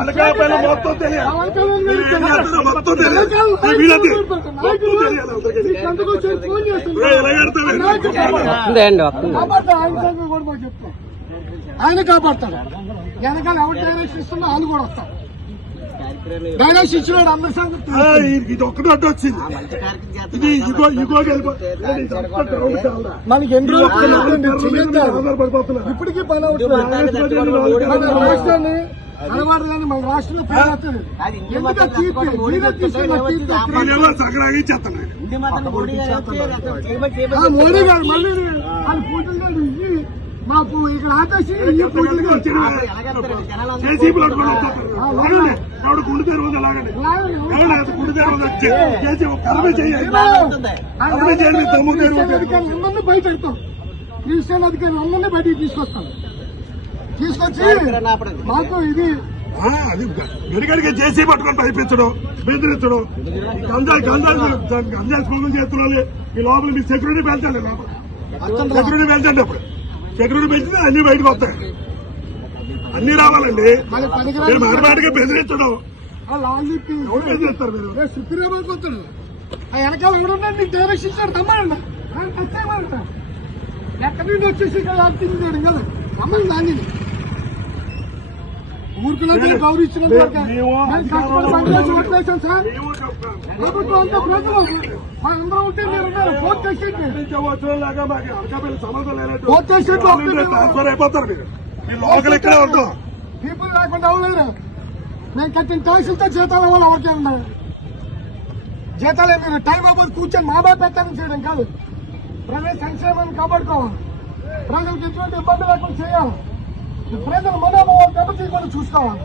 అనకాపల్లి మొత్తం తెలియాలి, మొత్తం ఆయన కాపాడతాడు. వెనకాల ఎవరు డైరెక్షన్ ఇస్తున్నా వాళ్ళు కూడా వస్తారు. డైరెక్షన్ ఇచ్చినాడు అందరి సంగతి. ఇది ఒక్కటి అడ్డు వచ్చింది. ఇది మనకి ఎన్ని రోజులు ఇప్పటికీ పని అవుతుంది. మన రాష్ట్రాన్ని అనవాడు కానీ మన రాష్ట్రంలో పేరు వస్తుంది. మోడీ గారు మళ్ళీ వాళ్ళు పోటీ మాకు ఇక్కడ ఆకాశి గుండు తెరవదు అలాగనే గుండు తెరవదు అందరినీ బయట పెడతాం. క్రిస్టియన్ అధికారులు అందరినీ బయటికి తీసుకొస్తాం. తీసుకొచ్చి మాకు ఇది అది గడిగడిగా చేసి పట్టుకొని పైపించడం, బెదిరించడం, గంజాయి స్కూల్ చేస్తున్నారు. ఈ లోపల మీరు సెక్యూరిటీ పెంచండి, సెక్యూరిటీ పెంచండి. అప్పుడు సెక్యూరిటీ పెంచితే అన్ని బయటకు వస్తాయి, అన్ని రావాలండి. మీరు మాటగా బెదిరించడం బెదిరిస్తారు. మీరు శుక్రవారం వస్తాడు వెనకాల ఎవడున్నా నీకు డైరెక్షన్ ఇచ్చాడు తమ్మండి. ఎక్కడి నుండి వచ్చేసి ఇక్కడ ఆడుతుంది కదా తమ్మండి. దాన్ని ఊరుకున్నది గౌరవించిన ఓట్లేసాం సార్. ప్రభుత్వం అంతా ప్రజలు అందరూ ఉంటే మీరు ఓట్ అయిపోతారు. మీరు ఈ లోకల్ ఇక్కడే ఉంటాం. పీపుల్ లేకుండా అవ్వలేరు. మేము కట్టిన ట్యాక్సులతో జీతాలు అవ్వాలి. ఎవరికే ఉన్నాయి జీతాలే. మీరు టైం అవ్వదు కూర్చొని మా బాబు పెట్టాలని చేయడం కాదు. ప్రజల సంక్షేమాన్ని కాపాడుకోవాలి. ప్రజలకు ఎటువంటి ఇబ్బంది లేకుండా చేయాలి. ప్రజలు మనోభావాలు దెబ్బతీయకుండా చూసుకోవాలి.